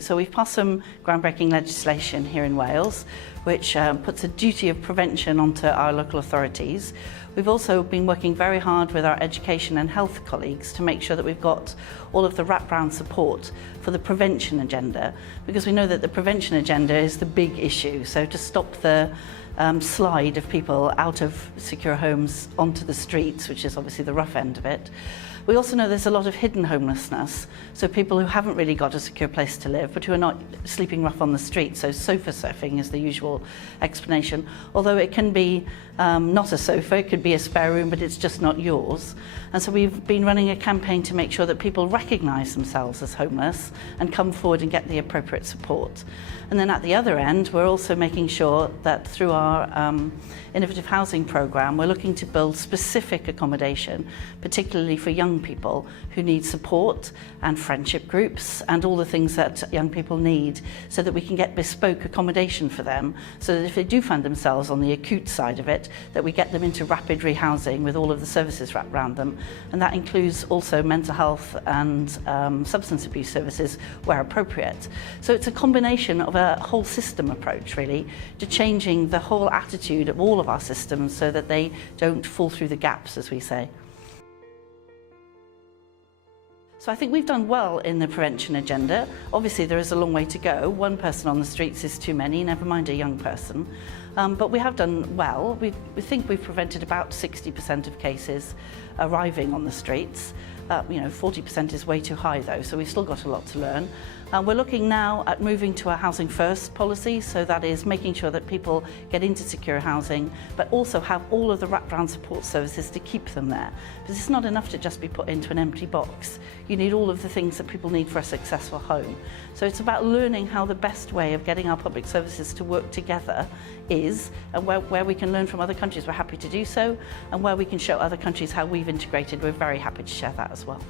So we've passed some groundbreaking legislation here in Wales which puts a duty of prevention onto our local authorities. We've also been working very hard with our education and health colleagues to make sure that we've got all of the wraparound support for the prevention agenda, because we know that the prevention agenda is the big issue. So to stop the slide of people out of secure homes onto the streets, which is obviously the rough end of it. We also know there's a lot of hidden homelessness, so people who haven't really got a secure place to live but who are not sleeping rough on the street, so sofa surfing is the usual explanation, although it can be not a sofa, it could be a spare room, but it's just not yours. And so we've been running a campaign to make sure that people recognise themselves as homeless and come forward and get the appropriate support. And then at the other end, we're also making sure that through our innovative housing programme, we're looking to build specific accommodation, particularly for young people who need support and friendship groups and all the things that young people need, so that we can get bespoke accommodation for them, so that if they do find themselves on the acute side of it, that we get them into rapid rehousing with all of the services wrapped around them. And that includes also mental health and substance abuse services where appropriate. So it's a combination of a whole system approach, really, to changing the whole attitude of all of our systems so that they don't fall through the gaps, as we say. So I think we've done well in the prevention agenda. Obviously there is a long way to go. One person on the streets is too many, never mind a young person. But we have done well. We think we've prevented about 60% of cases arriving on the streets. 40% is way too high though, so we've still got a lot to learn. We're looking now at moving to a housing first policy, so that is making sure that people get into secure housing, but also have all of the wraparound support services to keep them there. Because it's not enough to just be put into an empty box. You need all of the things that people need for a successful home. So it's about learning how the best way of getting our public services to work together is, and where we can learn from other countries, we're happy to do so, and where we can show other countries how we've integrated, we're very happy to share that as well.